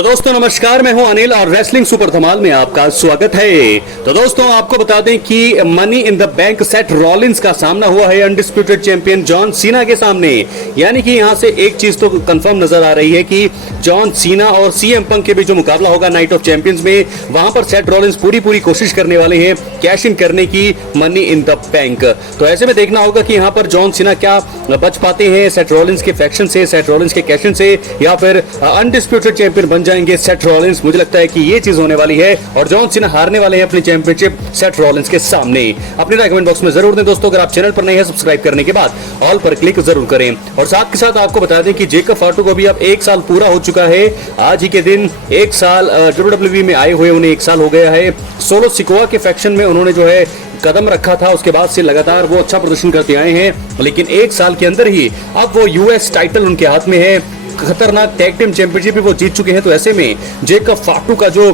तो दोस्तों नमस्कार, मैं हूं अनिल और रेसलिंग सुपर धमाल में आपका स्वागत है। तो दोस्तों आपको बता दें कि money in the bank Seth Rollins का सामना हुआ है अनडिस्प्यूटेड चैंपियन जॉन सीना के सामने। यानी कि यहां से एक चीज तो कंफर्म नजर आ रही है कि जॉन सीना और सीएम पंक के बीच जो मुकाबला होगा नाइट ऑफ चैंपियंस में, वहां पर सेथ रॉलिंस पूरी कोशिश करने वाले हैं कैश इन करने की मनी इन द बैंक। तो ऐसे में देखना होगा कि यहाँ पर जॉन सीना क्या बच पाते हैं सेथ रॉलिंस के फैक्शन से, सेथ रॉलिंस के कैश इन से, या फिर अनडिस्प्यूटेड चैंपियन बन जाएंगे सेथ रॉलिंस। मुझे लगता है कि ये चीज होने वाली है और जॉन सीना हारने वाले हैं अपनी चैंपियनशिप सेथ रॉलिंस के सामने। अपनी राय कमेंट बॉक्स में जरूर दें दोस्तों। अगर आप चैनल पर नए हैं, सब्सक्राइब करने के बाद ऑल पर क्लिक जरूर करें। और साथ के साथ आपको बता दें कि जेकब फाटू को भी अब 1 साल पूरा हो चुका है। आज ही के दिन 1 साल WWE में आए हुए उन्हें 1 साल हो गया है। सोलो सिकोआ के फैक्शन में उन्होंने जो है कदम रखा था, उसके बाद से लगातार वो अच्छा प्रदर्शन करते आए हैं, लेकिन 1 साल के अंदर ही अब वो यूएस टाइटल उनके हाथ में है। खतरनाक टैग टीम चैंपियनशिप भी वो जीत चुके हैं। तो ऐसे में जेकब फाटू का जो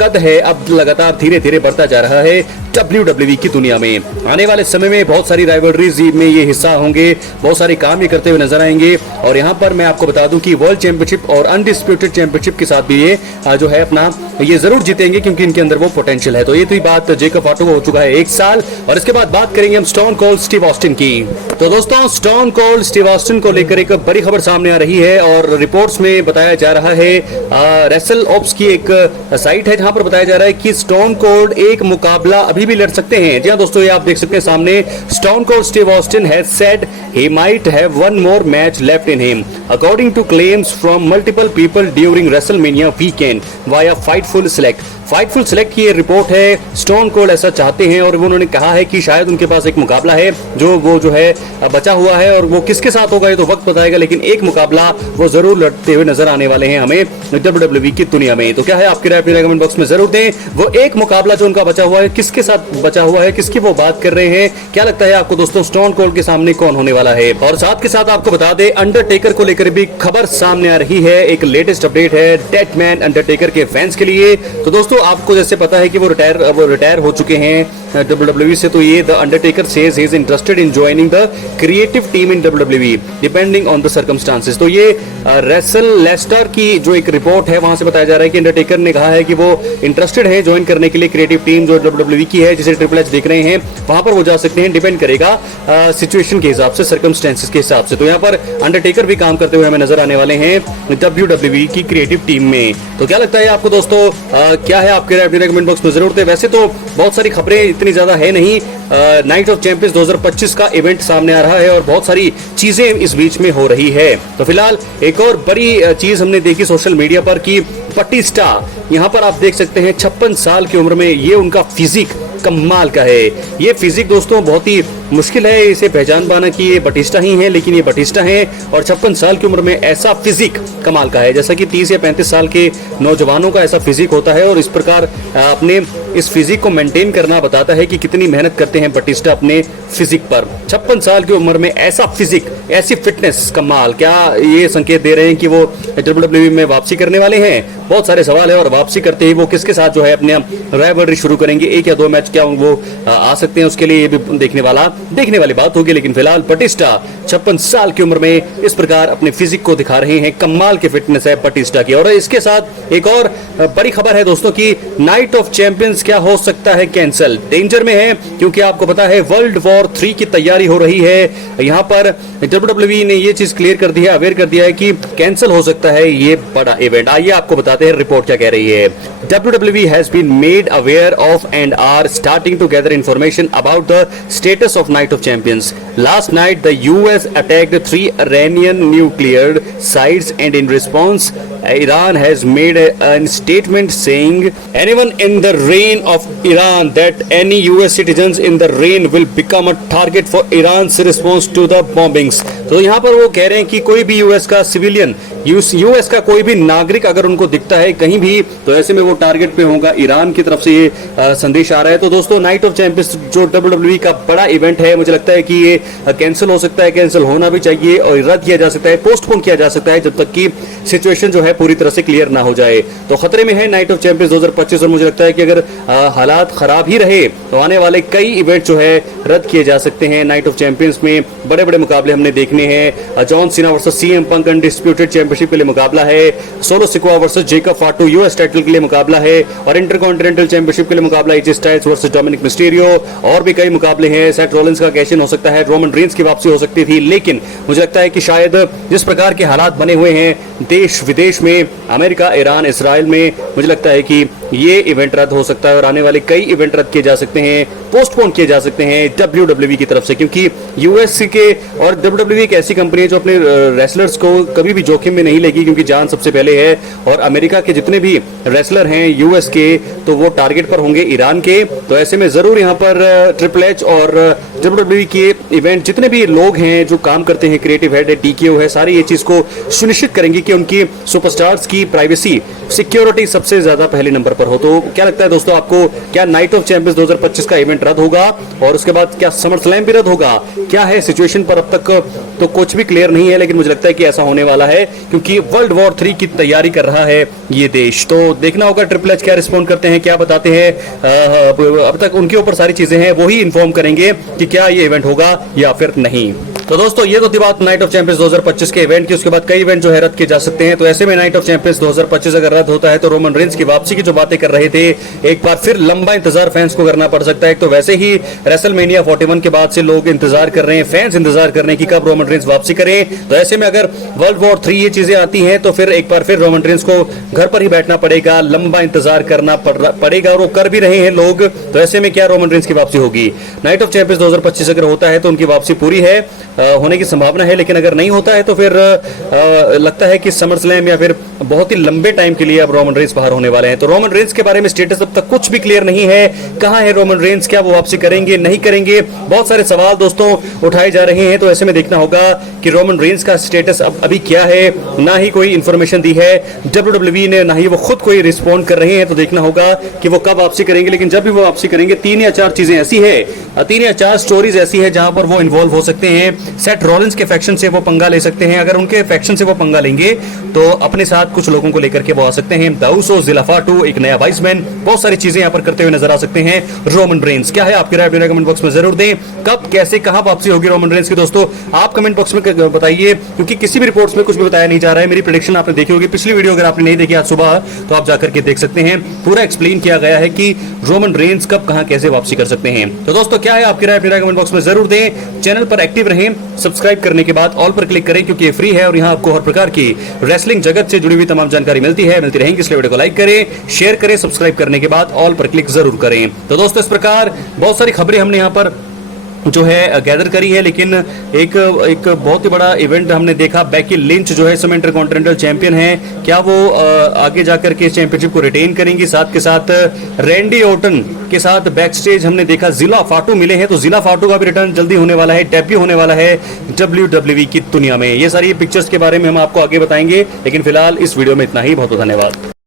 कद है अब लगातार धीरे धीरे बढ़ता जा रहा है WWE की दुनिया में। आने वाले समय में बहुत सारी राइवलरीज में ये हिस्सा होंगे, बहुत सारे काम ये करते हुए नजर आएंगे। और यहाँ पर मैं आपको बता दूं कि वर्ल्ड चैंपियनशिप और अनडिस्प्यूटेड चैंपियनशिप के साथ भी ये जो है अपना ये जरूर जीतेंगे, क्योंकि इनके अंदर वो पोटेंशियल है। तो ये तो बात जेकब फाटू को हो चुका है 1 साल। और इसके बाद बात करेंगे हम स्टोन कोल्ड स्टीव ऑस्टिन की। तो दोस्तों स्टोन कोल्ड स्टीव ऑस्टिन को लेकर एक बड़ी खबर सामने आ रही है और रिपोर्ट्स में बताया जा रहा है, रेसल ऑप्स की एक साइट है जहां पर बताया जा रहा है कि स्टोन कोल्ड एक मुकाबला अभी भी लड़ सकते हैं। जी हां दोस्तों, ये आप देख सकते हैं सामने। Stone cold Steve Austin has said he might have one more match left in him, according to claims from multiple people during WrestleMania weekend via Fightful Select। Fightful select की ये रिपोर्ट है। स्टोन कोल्ड ऐसा चाहते हैं और उन्होंने कहा है कि शायद उनके पास एक मुकाबला है जो है बचा हुआ है, और वो किसके साथ होगा ये तो वक्त बताएगा, लेकिन एक मुकाबला वो जरूर लड़ते हुए नजर आने वाले हैं हमें WWE की दुनिया में। तो क्या है आपकी राय अपने कमेंट बॉक्स में जरूर दें। वो एक मुकाबला जो उनका बचा हुआ है, किसके साथ बचा हुआ है, किसकी वो बात कर रहे हैं, क्या लगता है आपको दोस्तों स्टोन कोल्ड के सामने कौन होने वाला है? और साथ के साथ आपको बता दें अंडरटेकर को लेकर भी खबर सामने आ रही है। एक लेटेस्ट अपडेट है डेड मैन अंडरटेकर के फैंस के लिए। तो दोस्तों आपको जैसे पता है कि वो रिटायर हो चुके हैं WWE से। तो ये the Undertaker says he is interested in joining the creative team in WWE depending on the circumstances. तो ये रेसल लेस्टर की जो एक रिपोर्ट है वहां से बताया जा रहा है कि अंडरटेकर ने कहा है कि वो इंटरेस्टेड है ज्वाइन करने के लिए क्रिएटिव टीम जो WWE की है, जिसे ट्रिपल एच देख रहे हैं, वहां पर वो जा सकते हैं। डिपेंड करेगा सिचुएशन के हिसाब से, सर्कमस्टेंसेस के हिसाब से। तो यहाँ पर अंडरटेकर भी काम करते हुए हमें नजर आने वाले हैं WWE की क्रिएटिव टीम में। तो क्या लगता है आपको दोस्तों, क्या है आपके कमेंट बॉक्स में जरूर दें। वैसे तो बहुत सारी खबरें इतनी ज्यादा है नहीं। नाइट ऑफ चैंपियंस 2025 का इवेंट सामने आ रहा है और बहुत सारी चीजें इस बीच में हो रही है। तो फिलहाल एक और बड़ी चीज हमने देखी सोशल मीडिया पर कि बटिस्टा, यहाँ पर आप देख सकते हैं 56 साल की उम्र में ये उनका फिजिक कमाल का है। ये फिजिक दोस्तों बहुत ही मुश्किल है इसे पहचान पाना कि ये बटिस्टा ही है, लेकिन ये बटिस्टा है और 56 साल की उम्र में ऐसा फिजिक कमाल का है। जैसा कि 30 या 35 साल के नौजवानों का ऐसा फिजिक होता है, और इस प्रकार अपने इस फिजिक को मेंटेन करना बताता है कि कितनी मेहनत करते हैं बटिस्टा अपने फिजिक पर। 56 साल की उम्र में ऐसा फिजिक, ऐसी फिटनेस, कमाल। क्या ये संकेत दे रहे हैं कि वो WWE में वापसी करने वाले हैं? बहुत सारे सवाल है। और वापसी करते ही वो किसके साथ जो है अपने राइवलरी शुरू करेंगे, 1 या 2 मैच क्या वो आ सकते हैं, उसके लिए ये भी देखने वाली बात होगी। लेकिन फिलहाल बटिस्टा 56 साल की उम्र में इस प्रकार अपने फिजिक को दिखा रहे हैं। कमाल की फिटनेस है बटिस्टा की। और इसके साथ एक और बड़ी खबर है दोस्तों की नाइट ऑफ चैंपियंस क्या हो सकता है कैंसिल, डेंजर में है, क्योंकि आपको पता है वर्ल्ड वॉर 3 की तैयारी हो रही है। यहाँ पर WWE ने ये चीज क्लियर कर दी है, अवेयर कर दिया है कि कैंसिल हो सकता है ये बड़ा इवेंट। आइए आपको बताते हैं रिपोर्ट क्या कह रही है। WWE has been made aware of and are starting to gather information about the status of Night of Champions. Last night, the US attacked 3 Iranian nuclear sites, and in response, Iran has made a statement saying anyone in the reign of Iran, that any US citizens in the reign will become a target for Iran's response to the bombings. तो यहाँ पर वो कह रहे हैं कि कोई भी यूएस का सिविलियन, यूएस का कोई भी नागरिक अगर उनको दिखता है कहीं भी, तो ऐसे में वो टारगेट पे होगा। ईरान की तरफ से ये संदेश आ रहा है। तो दोस्तों नाइट ऑफ चैंपियंस जो WWE का बड़ा इवेंट है, मुझे लगता है कि ये कैंसिल हो सकता है, कैंसिल होना भी चाहिए और रद्द किया जा सकता है, पोस्टपोन किया जा सकता है, जब तक कि सिचुएशन जो है पूरी तरह से क्लियर ना हो जाए। तो खतरे में है नाइट ऑफ चैंपियंस 2025 और मुझे लगता है कि अगर हालात खराब ही रहे तो आने वाले कई इवेंट जो है रद्द किए जा सकते हैं। नाइट ऑफ चैंपियंस में बड़े बड़े मुकाबले हमने देखने सामने है John Cena versus CM Punk undisputed championship के लिए मुकाबला है, solo Sikoa versus Jacob फाटू US title के लिए मुकाबला है, और इंटरकॉन्टिनेंटल चैंपियनशिप के लिए मुकाबला AJ Styles versus Dominik Mysterio, और भी कई मुकाबले हैं। सेथ रॉलिंस का कैश इन हो सकता है, रोमन रेंस की वापसी हो सकती थी, लेकिन मुझे लगता है कि शायद जिस प्रकार के हालात बने हुए हैं देश विदेश में, अमेरिका, ईरान, इसराइल में, मुझे लगता है कि ये इवेंट रद्द हो सकता है और आने वाले कई इवेंट रद्द किए जा सकते हैं, पोस्टपोन किए जा सकते हैं WWE की तरफ से, क्योंकि यूएस के और WWE एक ऐसी कंपनी है जो अपने रेसलर्स को कभी भी जोखिम में नहीं लेगी, क्योंकि जान सबसे पहले है। और अमेरिका के जितने भी रेसलर हैं यूएस के, तो वो टारगेट पर होंगे ईरान के। तो ऐसे में जरूर यहाँ पर ट्रिपल एच और WWE के इवेंट जितने भी लोग हैं जो काम करते हैं, क्रिएटिव हेड है, TKO है, सारी ये चीज को सुनिश्चित करेंगे कि उनकी सुपरस्टार्स की प्राइवेसी, सिक्योरिटी सबसे ज्यादा पहले नंबर पर हो। तो क्या लगता है दोस्तों आपको, क्या नाइट ऑफ चैंपियंस 2025 का इवेंट रद्द होगा और उसके बाद क्या समर स्लैम भी रद्द होगा? क्या है सिचुएशन पर अब तक तो कुछ भी क्लियर नहीं है, लेकिन मुझे लगता है कि ऐसा होने वाला है, क्योंकि वर्ल्ड वॉर 3 की तैयारी कर रहा है ये देश। तो देखना होगा ट्रिपल एच क्या रिस्पॉन्ड करते हैं, क्या बताते हैं। अब तक उनके ऊपर सारी चीजें हैं, वो ही इन्फॉर्म करेंगे कि क्या ये इवेंट होगा या फिर नहीं। तो दोस्तों ये तो थी बात नाइट ऑफ चैंपियंस 2025 के इवेंट की। उसके बाद कई इवेंट जो है रद्द किए जा सकते हैं। तो ऐसे में नाइट ऑफ चैंपियंस 2025 अगर रद्द होता है तो रोमन रेंस की वापसी की जो बातें कर रहे थे, एक बार फिर लंबा इंतजार फैंस को करना पड़ सकता है। तो वैसे ही रेसलमेनिया 41 के बाद से लोग इंतजार कर रहे हैं, फैंस इंतजार कर रहे हैं कि कब रोमन रेंस वापसी करें। तो ऐसे में अगर वर्ल्ड वॉर 3 ये चीजें आती हैं तो फिर एक बार फिर रोमन रेंस को घर पर ही बैठना पड़ेगा, लंबा इंतजार करना पड़ेगा, और वो कर भी रहे हैं लोग। तो ऐसे में क्या रोमन रेंस की वापसी होगी? नाइट ऑफ चैंपियंस 2025 अगर होता है तो उनकी वापसी पूरी है, होने की संभावना है, लेकिन अगर नहीं होता है तो फिर लगता है कि समर स्लैम या फिर बहुत ही लंबे टाइम के लिए अब रोमन रेंस बाहर होने वाले हैं। तो रोमन रेंस के बारे में स्टेटस अब तक कुछ भी क्लियर नहीं है। कहां है रोमन रेंस, क्या वो वापसी करेंगे, नहीं करेंगे? बहुत सारे सवाल दोस्तों उठाए जा रहे हैं। तो ऐसे में देखना होगा कि रोमन रेंस का स्टेटस अब अभी क्या है। ना ही कोई इंफॉर्मेशन दी है WWE ने, ना ही वो खुद कोई रिस्पॉन्ड कर रहे हैं। तो देखना होगा कि वो कब वापसी करेंगे। लेकिन जब भी वो वापसी करेंगे 3 या 4 चीजें ऐसी है, 3 या 4 स्टोरीज ऐसी है जहां पर वो इन्वॉल्व हो सकते हैं। सेथ रॉलिंस के फैक्शन से वो पंगा ले सकते हैं। अगर उनके फैक्शन से वो पंगा लेंगे तो अपने साथ कुछ लोगों को लेकर के वो आ सकते हैं। दाउसो, जिला फाटू, एक नया वाइसमैन, बहुत सारी चीजें यहाँ पर करते हुए नजर आ सकते हैं रोमन रेंस। क्या है आपकी राय अपने कमेंट बॉक्स में जरूर दें। कब, कैसे, कहां वापसी होगी रोमन रेंस की दोस्तों आप कमेंट बॉक्स में बताइए, क्योंकि किसी भी रिपोर्ट्स में कुछ भी बताया नहीं जा रहा है। मेरी प्रेडिक्शन आपने देखी होगी, पिछली वीडियो अगर आपने नहीं देखी आज सुबह तो आप जाकर के देख सकते हैं। पूरा एक्सप्लेन किया गया है कि रोमन रेंस कब, कहां, कैसे वापसी कर सकते हैं। तो दोस्तों क्या है आपकी राय अपनी कमेंट बॉक्स में जरूर दें। चैनल पर एक्टिव रहें, सब्सक्राइब करने के बाद ऑल पर क्लिक करें, क्योंकि ये फ्री है और यहाँ आपको हर प्रकार की रेसलिंग जगत से जुड़ी हुई तमाम जानकारी मिलती रहेंगी। इसलिए वीडियो को लाइक करें, शेयर करें, सब्सक्राइब करने के बाद ऑल पर क्लिक जरूर करें। तो दोस्तों इस प्रकार बहुत सारी खबरें हमने यहाँ पर जो है गैदर करी है, लेकिन एक बहुत ही बड़ा इवेंट हमने देखा। बेकी लिंच जो है इस समय इंटरकॉन्टिनेंटल चैंपियन है, क्या वो आगे जाकर के चैंपियनशिप को रिटेन करेंगी? साथ के साथ रैंडी ऑर्टन के साथ बैक स्टेज हमने देखा जिला फाटू मिले हैं, तो जिला फाटू का भी रिटर्न जल्दी होने वाला है, डेब्यू होने वाला है WWE की दुनिया में। ये सारी पिक्चर्स के बारे में हम आपको आगे बताएंगे, लेकिन फिलहाल इस वीडियो में इतना ही। बहुत बहुत धन्यवाद।